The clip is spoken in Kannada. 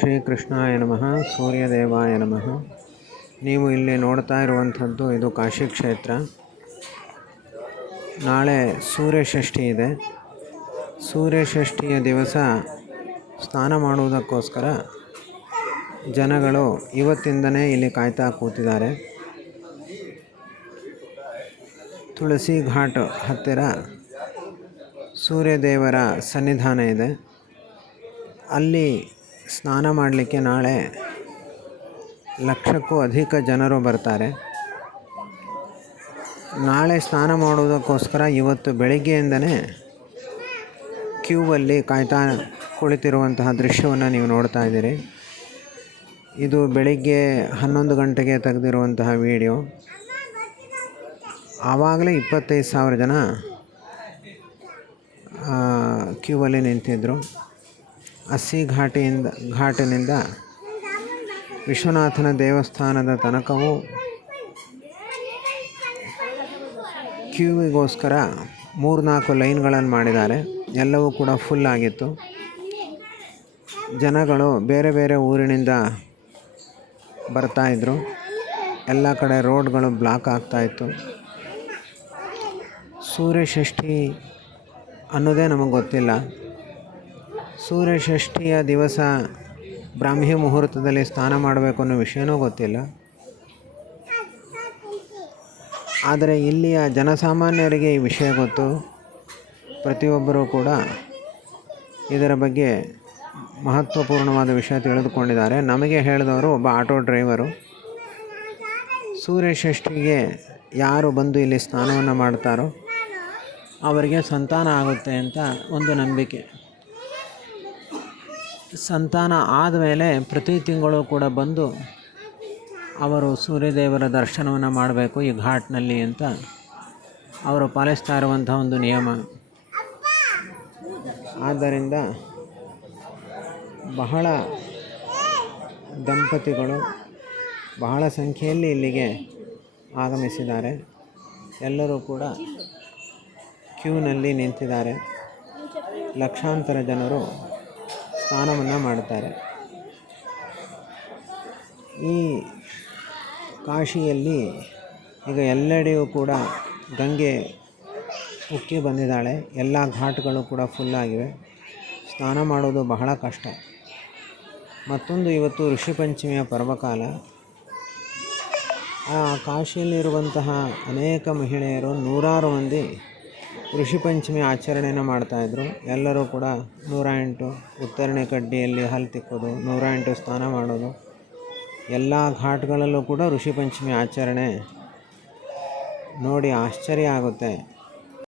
ಶ್ರೀಕೃಷ್ಣಾಯ ನಮಃ, ಸೂರ್ಯದೇವಾಯ ನಮಃ. ನೀವು ಇಲ್ಲಿ ನೋಡ್ತಾ ಇರುವಂಥದ್ದು ಇದು ಕಾಶಿ ಕ್ಷೇತ್ರ. ನಾಳೆ ಸೂರ್ಯಷಷ್ಠಿ ಇದೆ. ಸೂರ್ಯಷಷ್ಠಿಯ ದಿವಸ ಸ್ನಾನ ಮಾಡುವುದಕ್ಕೋಸ್ಕರ ಜನಗಳು ಇವತ್ತಿಂದನೇ ಇಲ್ಲಿ ಕಾಯ್ತಾ ಕೂತಿದ್ದಾರೆ. ತುಳಸಿ ಘಾಟ್ ಹತ್ತಿರ ಸೂರ್ಯದೇವರ ಸನ್ನಿಧಾನ ಇದೆ. ಅಲ್ಲಿ ಸ್ನಾನ ಮಾಡಲಿಕ್ಕೆ ನಾಳೆ ಲಕ್ಷಕ್ಕೂ ಅಧಿಕ ಜನರು ಬರ್ತಾರೆ. ನಾಳೆ ಸ್ನಾನ ಮಾಡುವುದಕ್ಕೋಸ್ಕರ ಇವತ್ತು ಬೆಳಗ್ಗೆಯಿಂದನೇ ಕ್ಯೂವಲ್ಲಿ ಕಾಯ್ತಾ ಕುಳಿತಿರುವಂತಹ ದೃಶ್ಯವನ್ನು ನೀವು ನೋಡ್ತಾ ಇದ್ದೀರಿ. ಇದು ಬೆಳಿಗ್ಗೆ ಹನ್ನೊಂದು ಗಂಟೆಗೆ ತೆಗೆದಿರುವಂತಹ ವಿಡಿಯೋ. ಆವಾಗಲೇ ಇಪ್ಪತ್ತೈದು ಸಾವಿರ ಜನ ಕ್ಯೂವಲ್ಲಿ ನಿಂತಿದ್ದರು ಅಸ್ಸಿ ಘಾಟಿಯಿಂದ ಘಾಟಿನಿಂದ ವಿಶ್ವನಾಥನ ದೇವಸ್ಥಾನದ ತನಕವೂ ಕ್ಯೂವಿಗೋಸ್ಕರ ಮೂರ್ನಾಲ್ಕು ಲೈನ್ಗಳನ್ನು ಮಾಡಿದ್ದಾರೆ. ಎಲ್ಲವೂ ಕೂಡ ಫುಲ್ ಆಗಿತ್ತು. ಜನಗಳು ಬೇರೆ ಬೇರೆ ಊರಿನಿಂದ ಬರ್ತಾಯಿದ್ರು ಎಲ್ಲ ಕಡೆ ರೋಡ್ಗಳು ಬ್ಲಾಕ್ ಆಗ್ತಾಯಿತ್ತು ಸೂರ್ಯಷಷ್ಠಿ ಅನ್ನೋದೇ ನಮಗೆ ಗೊತ್ತಿಲ್ಲ. ಸೂರ್ಯಷಷ್ಠಿಯ ದಿವಸ ಬ್ರಾಹ್ಮಿ ಮುಹೂರ್ತದಲ್ಲಿ ಸ್ನಾನ ಮಾಡಬೇಕು ಅನ್ನೋ ವಿಷಯನೂ ಗೊತ್ತಿಲ್ಲ. ಆದರೆ ಇಲ್ಲಿಯ ಜನಸಾಮಾನ್ಯರಿಗೆ ಈ ವಿಷಯ ಗೊತ್ತು. ಪ್ರತಿಯೊಬ್ಬರೂ ಕೂಡ ಇದರ ಬಗ್ಗೆ ಮಹತ್ವಪೂರ್ಣವಾದ ವಿಷಯ ತಿಳಿದುಕೊಂಡಿದ್ದಾರೆ. ನಮಗೆ ಹೇಳಿದವರು ಒಬ್ಬ ಆಟೋ ಡ್ರೈವರು. ಸೂರ್ಯಷಷ್ಠಿಗೆ ಯಾರು ಬಂದು ಇಲ್ಲಿ ಸ್ನಾನವನ್ನು ಮಾಡ್ತಾರೋ ಅವರಿಗೆ ಸಂತಾನ ಆಗುತ್ತೆ ಅಂತ ಒಂದು ನಂಬಿಕೆ. ಸಂತಾನ ಆದಮೇಲೆ ಪ್ರತಿ ತಿಂಗಳು ಕೂಡ ಬಂದು ಅವರು ಸೂರ್ಯದೇವರ ದರ್ಶನವನ್ನು ಮಾಡಬೇಕು ಈ ಘಾಟ್ನಲ್ಲಿ ಅಂತ ಅವರು ಪಾಲಿಸ್ತಾ ಇರುವಂಥ ಒಂದು ನಿಯಮ. ಆದ್ದರಿಂದ ಬಹಳ ದಂಪತಿಗಳು ಬಹಳ ಸಂಖ್ಯೆಯಲ್ಲಿ ಇಲ್ಲಿಗೆ ಆಗಮಿಸಿದ್ದಾರೆ. ಎಲ್ಲರೂ ಕೂಡ ಕ್ಯೂನಲ್ಲಿ ನಿಂತಿದ್ದಾರೆ. ಲಕ್ಷಾಂತರ ಜನರು ಸ್ನಾನವನ್ನು ಮಾಡ್ತಾರೆ. ಈ ಕಾಶಿಯಲ್ಲಿ ಈಗ ಎಲ್ಲೆಡೆಯೂ ಕೂಡ ಗಂಗೆ ಉಕ್ಕಿ ಬಂದಿದ್ದಾಳೆ. ಎಲ್ಲ ಘಾಟ್ಗಳು ಕೂಡ ಫುಲ್ಲಾಗಿವೆ ಸ್ನಾನ ಮಾಡೋದು ಬಹಳ ಕಷ್ಟ. ಮತ್ತೊಂದು ಇವತ್ತು ಋಷಿ ಪಂಚಮಿಯ ಪರ್ವಕಾಲ. ಆ ಕಾಶಿಯಲ್ಲಿರುವಂತಹ ಅನೇಕ ಮಹಿಳೆಯರು ನೂರಾರು ಮಂದಿ ಋಷಿ ಪಂಚಮಿ ಆಚರಣೆಯನ್ನು ಮಾಡ್ತಾಯಿದ್ರು ಎಲ್ಲರೂ ಕೂಡ ನೂರ ಎಂಟು ಉತ್ತರಣೆ ಕಡ್ಡಿಯಲ್ಲಿ ಹಲ್ಲು ತಿಕ್ಕೋದು, ನೂರ ಎಂಟು ಸ್ನಾನ ಮಾಡೋದು. ಎಲ್ಲ ಘಾಟ್ಗಳಲ್ಲೂ ಕೂಡ ಋಷಿ ಪಂಚಮಿ ಆಚರಣೆ ನೋಡಿ ಆಶ್ಚರ್ಯ ಆಗುತ್ತೆ.